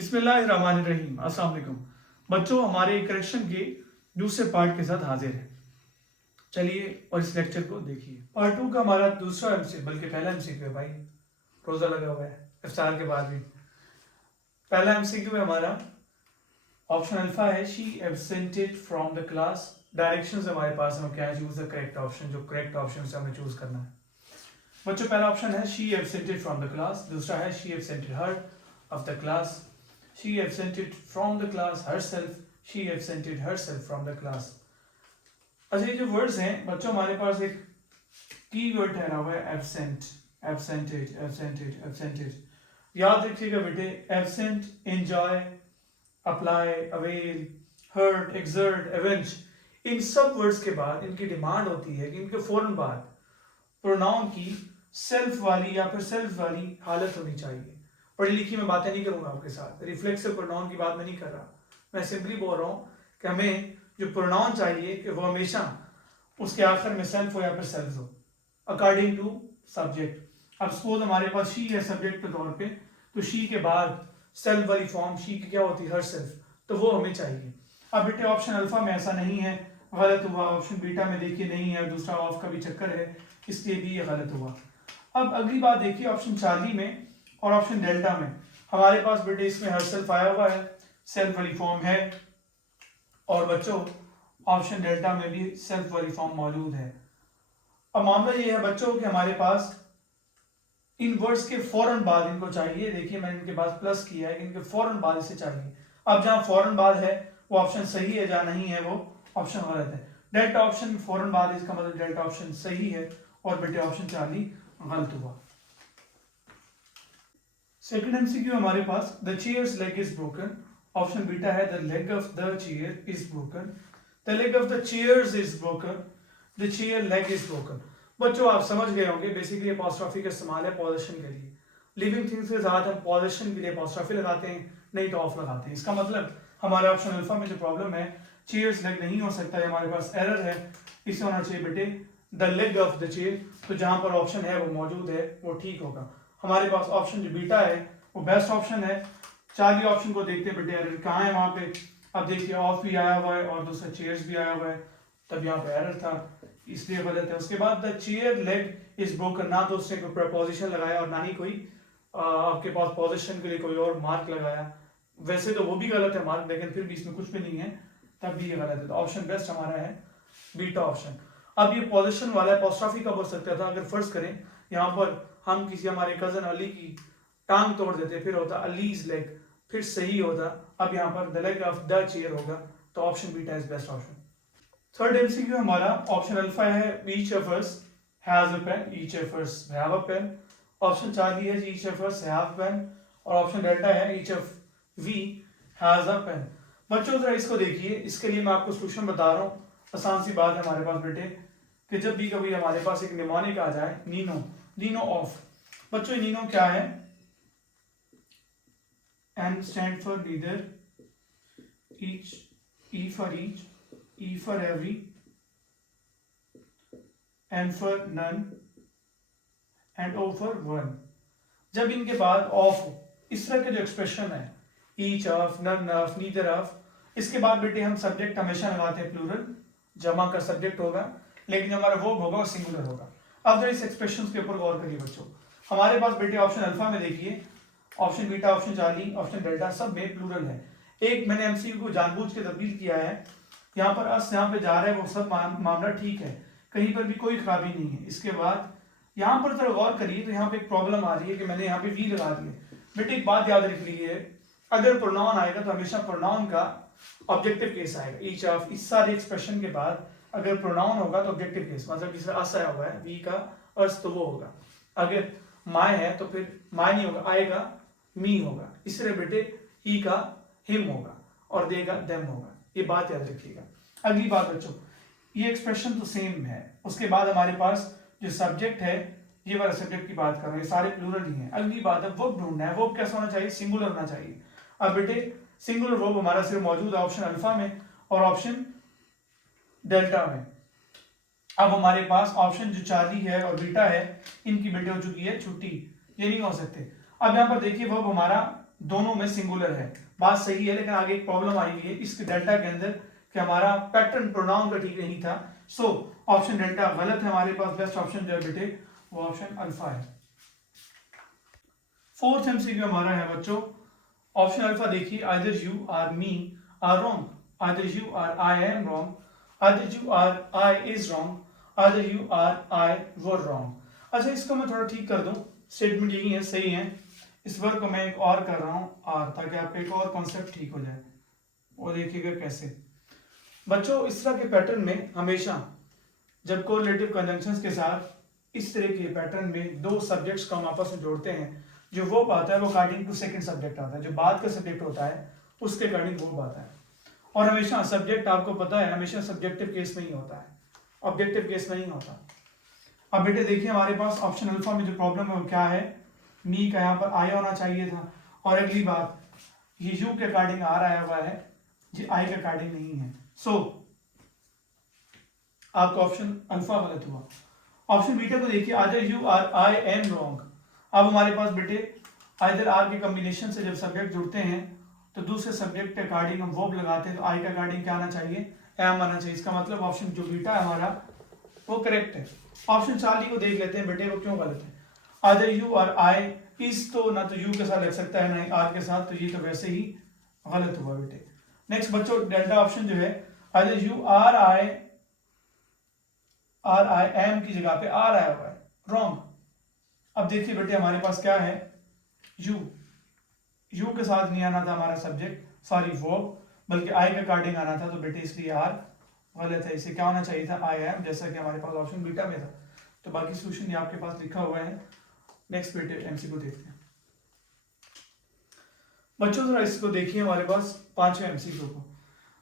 बिस्मिल्लाहिर्रहमानिर्रहीम। अस्सलाम वालेकुम बच्चों, हमारे करेक्शन के दूसरे पार्ट के साथ हाजिर है। चलिए और इस लेक्चर को देखिए। पार्ट 2 का हमारा दूसरा एमसी बल्कि पहला एमसीक्यू है भाई, रोजा लगा हुआ है इफ्तार के बाद भी। पहला एमसीक्यू है हमारा, ऑप्शन अल्फा है she absented from the class. Directions हमारे पास है, क्या चूज द करेक्ट ऑप्शन, जो करेक्ट ऑप्शन से हमें चूज करना है। बच्चों पहला ऑप्शन है she absented from the class, दूसरा है she absented her of the class, she absented from the class herself, she absented herself from the class। अच्छा, ये जो वर्ड्स हैं बच्चों, हमारे पास एक की वर्ड ठहरा हुआ है एब्सेंट, एब्सेंटेड, एब्सेंटेड, एब्सेंटेड। याद रखिएगा बेटे, absent, enjoy, apply, avail, hurt, exert, avenge, इन सब वर्ड्स के बाद इनकी डिमांड होती है कि इनके फौरन बाद प्रोनाउन की सेल्फ वाली या फिर सेल्फ वाली हालत होनी चाहिए। पढ़ी लिखी मैं बातें नहीं करूंगा आपके साथ, रिफ्लेक्सिव प्रोनाउन की बात मैं नहीं कर रहा, मैं सिंपली बोल रहा हूँ कि हमें जो प्रोनाउन चाहिए कि वो हमेशा उसके आखिर में सेल्फ हो या फिर सेल्फ हो, अकॉर्डिंग टू सब्जेक्ट। अब सपोज हमारे पास शी है सब्जेक्ट के तौर पे, तो शी के बाद सेल्फ वाली फॉर्म शी की क्या होती है, हर सेल्फ, तो वो हमें चाहिए। अब बेटे ऑप्शन अल्फा में ऐसा नहीं है, गलत हुआ। ऑप्शन बीटा में देखिए नहीं है, दूसरा ऑफ का भी चक्कर है, इसलिए भी ये गलत हुआ। अब अगली बात देखिए, ऑप्शन चार्ली में और ऑप्शन डेल्टा में हमारे पास बेटे इसमें हर सेल्फ आया हुआ है, सेल्फ वाली फॉर्म है, और बच्चों ऑप्शन डेल्टा में भी सेल्फ वाली फॉर्म मौजूद है। अब मामला ये है बच्चों कि हमारे पास इन वर्ड्स के फौरन बाद इनको चाहिए। देखिए मैंने इनके पास प्लस किया है कि इनके फौरन बाद इसे चाहिए। अब जहां फौरन बाद है वो ऑप्शन सही है, जहां नहीं है वो ऑप्शन गलत है। डेल्टा ऑप्शन फौरन बाद, इसका मतलब डेल्टा ऑप्शन सही है और बेटे ऑप्शन चार्ली गलत हुआ। सेकंड एमसीक्यू हमारे पास, the chair's leg is broken. Option beta है the leg of the chair is broken, the leg of the chair's is broken, the chair leg is broken. बच्चों आप समझ गए होंगे, बेसिकली अपोस्ट्रोफी का इस्तेमाल है पोजीशन के लिए। लिविंग थिंग्स के साथ हम पोजीशन के लिए अपोस्ट्रोफी लगाते हैं, नहीं तो ऑफ लगाते हैं। इसका मतलब हमारे ऑप्शन अल्फा में जो प्रॉब्लम है, चेयर्स लेग नहीं हो सकता है, हमारे पास एरर है। इसे होना चाहिए बेटे the leg of the chair, तो जहां पर ऑप्शन है वो मौजूद है वो ठीक होगा। हमारे पास ऑप्शन जो बीटा है वो बेस्ट ऑप्शन है। चार्ली ऑप्शन को देखते हैं बेटे, एरर कहाँ है वहां पे। अब देखिए ऑफ भी आया हुआ है और दूसरा चेयर्स भी आया हुआ है, तब यहाँ पे एरर था, इसलिए गलत है। उसके बाद the chair leg is broken, ना तो उसने कोई प्रपोजिशन लगाया और ना ही कोई आपके पास पोजीशन के लिए कोई और मार्क लगाया। वैसे तो वो भी गलत है मार्क, लेकिन फिर भी इसमें कुछ भी नहीं है, तब भी ये गलत है। तो ऑप्शन बेस्ट हमारा है बीटा ऑप्शन। अब ये पोजीशन वाला अपोस्ट्रोफी कब हो सकता था, अगर फर्ज करें यहाँ पर हम किसी हमारे कजन अली की टांग तोड़ देते, फिर होता अलीज लेग, फिर सही होता। अब यहाँ पर the leg of the chair होगा, तो option beta is best option. Third MCQ हमारा, ऑप्शन अल्फा है each of us has a pen, each of us have a pen. Option Charlie है each of us have pen, और option delta है each of we has a pen. बच्चों जरा इसको देखिए, इसके लिए मैं आपको सोल्यूशन बता रहा हूँ। आसान सी बात है हमारे पास बेटे कि जब भी कभी हमारे पास एक निमोनिक आ जाए, नीनो, नीनो ऑफ। बच्चों नीनो क्या है, N stand for neither, each, E for each, E for every, N for none, and O for one. जब इनके बाद ऑफ हो, इस तरह के जो एक्सप्रेशन है, each of, none of, neither of, इसके बाद बेटे हम सब्जेक्ट हमेशा लगाते हैं प्लूरल, जमा का सब्जेक्ट होगा, लेकिन हमारा वर्ब होगा और सिंगुलर होगा। अब जरा इस एक्सप्रेशन के ऊपर गौर करिए बच्चों। हमारे पास बेटे ऑप्शन अल्फा में देखिए, option beta, option Charlie, option delta, सब में प्लूरल है। एक मैंने एमसीक्यू को जानबूझ के तब्दील किया है, यहाँ पर अस यहाँ पे जा रहा है, वो सब मामला ठीक है, कहीं पर भी कोई खराबी नहीं है। इसके बाद यहाँ पर जरा गौर करिए, तो यहाँ पे एक प्रॉब्लम आ रही है कि मैंने यहाँ पे वी लगा दिया। बेटे एक बात याद रख लीजिए, अगर प्रोनाउन आएगा तो हमेशा प्रोनाउन का ऑब्जेक्टिव केस आएगा। ईच ऑफ, इस सारे एक्सप्रेशन के बाद अगर प्रोनाउन होगा तो ऑब्जेक्टिव केस, मतलब जिसमें अस आया हुआ है, वी का अर्थ, तो वो होगा। अगर माय है तो फिर माय नहीं होगा, आएगा मी होगा, इसलिए बेटे ही का हिम होगा और देगा देम होगा। ये बात याद रखिएगा। अगली बात बच्चों, ये एक्सप्रेशन तो सेम है। उसके बाद हमारे पास जो सब्जेक्ट है, ये वाला सब्जेक्ट की बात कर रहे हैं, सारे प्लूरल ही हैं। अगली बात है वर्ब ढूंढना है, वर्ब कैसा होना चाहिए, सिंगुलर होना चाहिए। अब बेटे सिंगुलर वर्ब हमारा सिर्फ मौजूद है ऑप्शन अल्फा में और ऑप्शन डेल्टा में। अब हमारे पास ऑप्शन जो चार्ली है और बीटा है, इनकी बेटे हो चुकी है छुट्टी, ये नहीं हो सकते। अब यहाँ पर देखिए वर्ब हमारा दोनों में सिंगुलर है, बात सही है, लेकिन आगे एक प्रॉब्लम आई हुई है इसके डेल्टा के अंदर कि हमारा पैटर्न प्रोनाउन का ठीक नहीं था। सो ऑप्शन डेल्टा गलत है हमारे पास। बेस्ट ऑप्शन जो है बेटे वो ऑप्शन अल्फा है। फोर्थ एमसीक्यू हमारा है बच्चों, ऑप्शन अल्फा देखिए, either you or me are wrong, either you or I am wrong, either you or I is wrong, either you or I were wrong. अच्छा, इसको मैं थोड़ा ठीक कर दूं, स्टेटमेंट यही है, सही है। इस वर्ड को मैं एक और कर रहा हूँ आर, ताकि आपका एक और कॉन्सेप्ट ठीक हो जाए। वो देखिएगा कैसे बच्चों, इस तरह के पैटर्न में हमेशा जब कोरिलेटिव कंजंक्शंस के साथ इस तरह के पैटर्न में दो सब्जेक्ट्स को हम आपस में जोड़ते हैं, जो वर्ब आता है वो अकॉर्डिंग टू सेकंड सब्जेक्ट आता है, जो बाद का सब्जेक्ट होता है उसके अकॉर्डिंग वर्ब आता है। और हमेशा सब्जेक्ट आपको पता है हमेशा सब्जेक्टिव केस में ही होता है, ऑब्जेक्टिव केस में नहीं होता। अब बेटे देखिए हमारे पास ऑप्शन अल्फा में जो प्रॉब्लम है वो क्या है, मी का यहाँ पर आई होना चाहिए था, और अगली बात ये यू के अकॉर्डिंग आर आया हुआ है, ये आई के अकॉर्डिंग नहीं है। सो आपका ऑप्शन अल्फा गलत हुआ। ऑप्शन बीटा को देखिए, either you or I am wrong. अब हमारे पास बेटे आइदर आर के कॉम्बिनेशन से जब सब्जेक्ट जुड़ते हैं तो दूसरे सब्जेक्ट के अकॉर्डिंग हम वर्ब लगाते हैं, तो आई के अकॉर्डिंग क्या आना चाहिए, एम आना चाहिए। इसका मतलब ऑप्शन जो बीटा है हमारा वो करेक्ट है। ऑप्शन चार्ली को देख लेते हैं बेटे, वो क्यों गलत है। आइदर यू और आई इस, तो ना तो यू के साथ लग सकता है ना ही आर के साथ, तो ये तो वैसे ही गलत हुआ बेटे। नेक्स्ट बच्चों डेल्टा ऑप्शन जो है, either you or I M की जगह पे आर आया हुआ है, रॉन्ग। अब देखिए बेटे हमारे पास क्या है, यू के साथ नहीं आना था हमारा सब्जेक्ट, सॉरी वर्ब, बल्कि आई के अकॉर्डिंग आना था, तो बेटे इसलिए आर गलत है। इसे क्या होना चाहिए था, आई एम, जैसा कि हमारे पास ऑप्शन बीटा में था। तो बाकी सोल्यूशन ये आपके पास लिखा हुआ है। नेक्स्ट बेटे एमसीक्यू देखते हैं बच्चों, जरा इसको देखिए हमारे पास पांचवें एमसीक्यू को।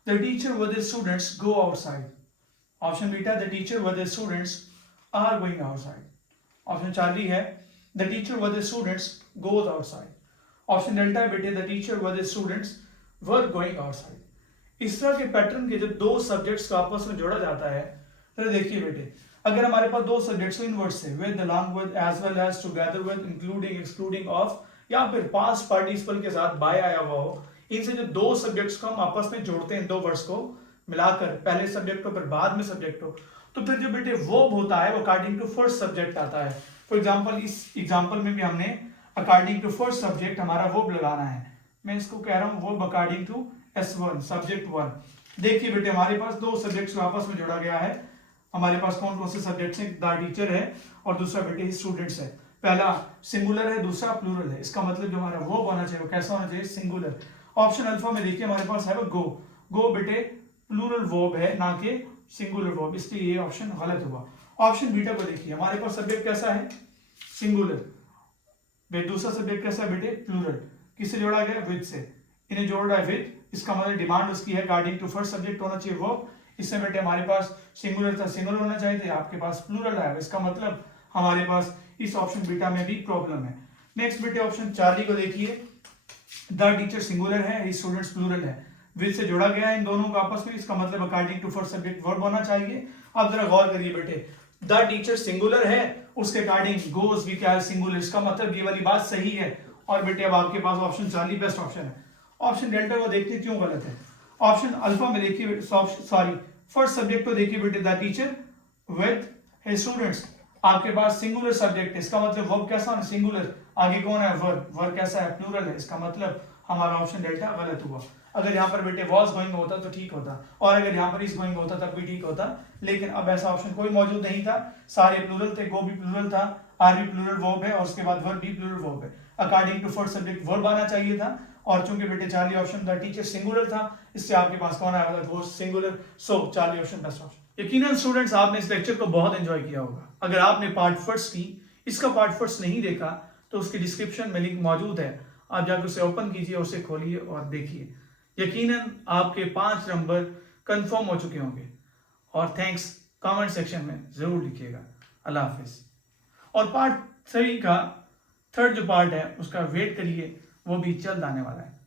The teacher with the students go outside. Option beta, the teacher with the students are going outside. Option Charlie है, the teacher with the students goes outside. Option delta है बेटे, the teacher with the students were going outside. इस तरह के pattern के जब दो subjects को आपस में जोड़ा जाता है, तो देखिए बेटे अगर हमारे पास दो सब्जेक्ट्स इनवर्स है, with, along with, as well as, together with, including, excluding of, या फिर पास्ट पार्टिसिपल के साथ बाय आया हुआ हो, इनसे जो दो सब्जेक्ट्स को हम आपस में जोड़ते हैं, दो वर्ड्स को मिलाकर, पहले सब्जेक्ट हो फिर बाद में सब्जेक्ट हो, तो फिर जो बेटे वर्ब होता है वो अकॉर्डिंग टू फर्स्ट सब्जेक्ट आता है। फॉर एग्जांपल इस एग्जांपल में भी हमने अकॉर्डिंग टू फर्स्ट सब्जेक्ट हमारा वर्ब लगाना है। मैं इसको कह रहा हूं verb according to S1 subject 1। देखिए बेटे हमारे पास दो सब्जेक्ट्स को आपस में जोड़ा गया है। हमारे पास कौन कौन से सब्जेक्ट्स हैं, द टीचर है और दूसरा बेटे स्टूडेंट्स है। पहला सिंगुलर है, दूसरा प्लूरल है। इसका मतलब जो हमारा वर्ब होना चाहिए वो कैसा होना चाहिए, सिंगुलर। ऑप्शन अल्फा में देखिए हमारे पास है वो गो। गो बेटे प्लूरल वर्ब है ना कि सिंगुलर वर्ब, इसलिए ये ऑप्शन गलत हुआ। ऑप्शन बीटा को देखिए हमारे पास सब्जेक्ट कैसा है, सिंगुलर, दूसरा सब्जेक्ट कैसा है बेटे, प्लूरल। किससे जोड़ा गया, विद से। इन्हें जोड़ा है विद, इसका मतलब डिमांड उसकी है अकॉर्डिंग टू फर्स्ट सब्जेक्ट होना चाहिए वर्ब। इससे बेटे हमारे पास सिंगुलर था, सिंगुलर होना चाहिए था, आपके पास प्लूरल आया, इसका मतलब हमारे पास इस ऑप्शन बीटा में भी प्रॉब्लम है। नेक्स्ट बेटे ऑप्शन चार्ली को देखिए, द टीचर सिंगुलर है, स्टूडेंट्स प्लूरल है, विद से जोड़ा गया है इन दोनों को आपस में, इसका मतलब according to first subject verb होना चाहिए। अब जरा गौर करिए बेटे, द टीचर सिंगुलर है, उसके अकॉर्डिंग गोज भी क्या है, सिंगुलर, इसका मतलब ये वाली बात सही है। और बेटे अब आपके पास ऑप्शन चार्ली बेस्ट ऑप्शन है। ऑप्शन डेल्टा को देखिए क्यों गलत है। ऑप्शन अल्फा में देखिए, सॉरी फर्स्ट सब्जेक्ट को देखिए बेटे, the teacher with his students, आपके पास सिंगुलर सब्जेक्ट है, इसका मतलब वर्ब कैसा है, सिंगुलर। आगे कौन है, वर्ब, वर्ब कैसा है, प्लूरल है, इसका मतलब हमारा ऑप्शन डेल्टा गलत हुआ। अगर यहाँ पर बेटे वॉज गोइंग होता तो ठीक होता, और अगर यहाँ पर इज गोइंग होता तब भी ठीक होता, लेकिन अब ऐसा ऑप्शन कोई मौजूद नहीं था, सारे प्लूरल थे, गो भी प्लूरल था, आर भी प्लूरल वर्ब है, और उसके बाद वर्ब भी प्लूरल वर्ब है। According to first subject verb आना चाहिए था, और चूंकि बेटे Charlie option the teacher singular था, इससे आपके पास कौन आया था, go singular. So Charlie option best option. यकीनन स्टूडेंट्स आपने इस लेक्चर को बहुत एंजॉय किया होगा। अगर आपने पार्ट फर्स्ट की इसका पार्ट फर्स्ट नहीं देखा तो उसकी डिस्क्रिप्शन में लिंक मौजूद है, आप जाकर उसे ओपन कीजिए, उसे खोलिए और देखिए। यकीनन आपके 5 नंबर कंफर्म हो चुके होंगे। और थैंक्स कमेंट सेक्शन में जरूर लिखिएगा। अल्लाह हाफिज। और पार्ट 3 का थर्ड जो पार्ट है उसका वेट करिए, वो भी जल्द आने वाला है।